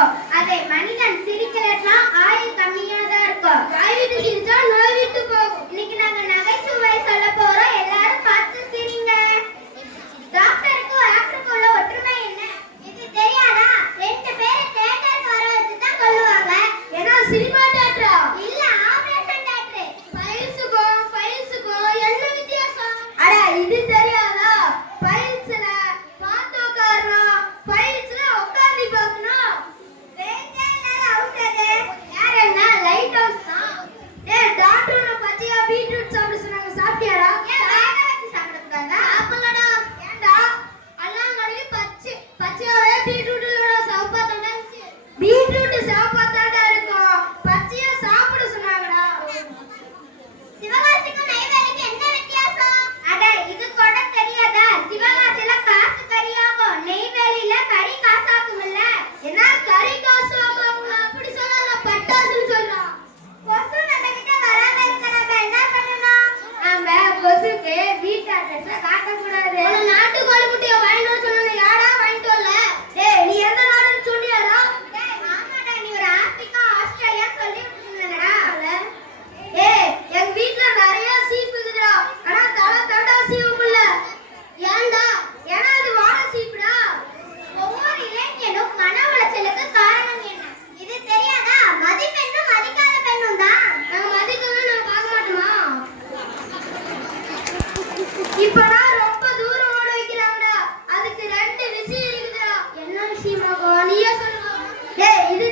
இருக்கும். அதே மனிதன் சிரிக்கலன்னா ஆயுள் கம்மியா தான் இருக்கும். வாய் விட்டு சிரிச்சா நோய் விட்டு போகும். இன்னைக்கு நாங்க நகைச்சுவை சொல்ல போறோம். எல்லாரும் பார்த்து சிரிங்க. டாக்டருக்கும் ஆக்டருக்கும் உள்ள ஒற்றுமை என்ன? இது தெரியாதா? ரெண்டு பேரும் தியேட்டருக்கு வர வச்சு தான் கொல்லுவாங்க. ஏன்னா சினிமா தியேட்டரா இல்ல ஆபரேஷன் தியேட்டர். ஃபைல்ஸுக்கும் என்ன வித்தியாசம்? அட இது தெரியாதா? ஃபைல்ஸ்ல பார்த்து உட்காரணும், ஃபைல்ஸ்ல உட்கார்ந்து பார்க்கணும். ரேஞ்சர்ல அவுட் அது யார் என்ன லைட் ஹவுஸ் தான். டேய் டாக்டர் நான் பச்சையா பீட்ரூட் சாப்பிட சொன்னாங்க, சாப்பிட்டியாடா? ஏன் வேக வச்சு சாப்பிட கூடாதா? அப்பலடா ஏன்டா அல்லாங்கடி பச்சையாவே பீட்ரூட் இல்லடா, சாப்பிட்டா தானே பீட்ரூட் சாப்பிட்டா தானே இருக்கும். பச்சையா சாப்பிட சொன்னாங்கடா. சிவகாசிக்கும் நெய்வேலிக்கும் என்ன வித்தியாசம்? அட இது கூட தெரியாதா? சிவகாசில காசு கறியாகும், நெய்வேலில கறி காசாக்கும்ல. என்ன கறி காசாகும்? அப்படி சொன்னா நான் பட்டாசுன்னு சொல்றான். கொசு நம்ம கிட்ட வராம இருக்க நம்ம என்ன பண்ணணும்? நம்ம கொசுக்கு வீட்டு அட்ரஸ் காட்டக்கூடாது. ஒரு நாட்டுக்கோழி முட்டையை வாங்கிட்டு வர சொன்னா யாரா வாங்கிட்டு வரல? டேய் நீ எந்த நாடுன்னு சொன்னியாடா? டேய் ஆமாடா, நீ ஒரு ஆப்பிரிக்கா ஆஸ்திரேலியா சொல்லி விட்டுருந்தடா. ஏய் எங்க வீட்ல நிறைய சீப்பு இருக்குடா, ஆனா தடா சீப்பு இல்ல. ஏன்டா? ஏன்னா அது வாழை சீப்புடா. ஒவ்வொரு இளைஞனும் மன உளைச்சலுக்கு காரணம் என்ன? இது தெரியாதா? மதிப்பெண்ணும் மதிக்காத பெண்ணும் தான். நாங்க மதிக்கவே நாங்க பார்க்க மாட்டோமா? இப்பதான் ரொம்ப தூரம் ஓட வைக்கிறாங்கடா. அதுக்கு ரெண்டு விஷயம் இருக்குதுடா. என்ன விஷயமாகும்? நீயே சொல்லுங்க. டேய் இது